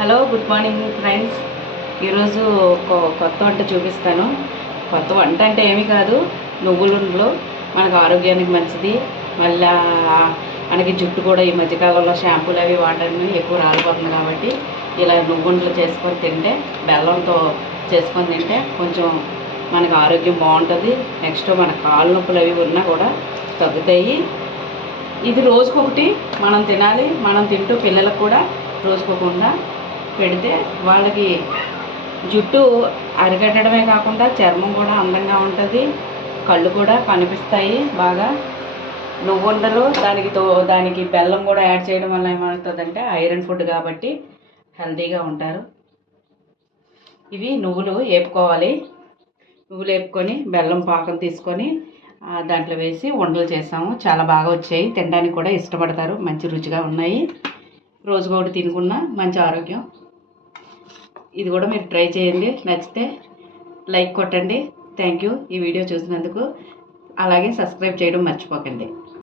Hello, good morning friends. ఈరోజు కొత్త వంట చూపిస్తాను. కొత్త వంట అంటే ఏమీ కాదు, నువ్వులుండలు. మనకు ఆరోగ్యానికి మంచిది. మళ్ళీ మనకి జుట్టు కూడా ఈ మధ్యకాలంలో షాంపూలు అవి వాడడానికి ఎక్కువ రాలిపోతుంది కాబట్టి ఇలా నువ్వుండలు చేసుకొని తింటే, బెల్లంతో చేసుకొని తింటే కొంచెం మనకు ఆరోగ్యం బాగుంటుంది. నెక్స్ట్ మన కాళ్ళ నొప్పులు అవి ఉన్నా కూడా తగ్గుతాయి. ఇది రోజుకొకటి మనం తినాలి. మనం తింటూ పిల్లలకు కూడా రోజుకోకుండా పెడితే వాళ్ళకి జుట్టు అరిగట్టడమే కాకుండా చర్మం కూడా అందంగా ఉంటుంది, కళ్ళు కూడా కనిపిస్తాయి బాగా. నువ్వుండలు దానికి బెల్లం కూడా యాడ్ చేయడం వల్ల ఏమవుతుందంటే ఐరన్ ఫుడ్ కాబట్టి హెల్తీగా ఉంటారు. ఇవి నువ్వులు వేపుకోవాలి. నువ్వులు వేపుకొని బెల్లం పాకం తీసుకొని దాంట్లో వేసి ఉండలు చేసాము. చాలా బాగా వచ్చాయి, తినడానికి కూడా ఇష్టపడతారు, మంచి రుచిగా ఉన్నాయి. రోజుకొకటి తినుకున్న మంచి ఆరోగ్యం. ఇది కూడా మీరు ట్రై చేయండి. నచ్చితే లైక్ కొట్టండి. థ్యాంక్ యూ ఈ వీడియో చూసినందుకు. అలాగే సబ్స్క్రైబ్ చేయడం మర్చిపోకండి.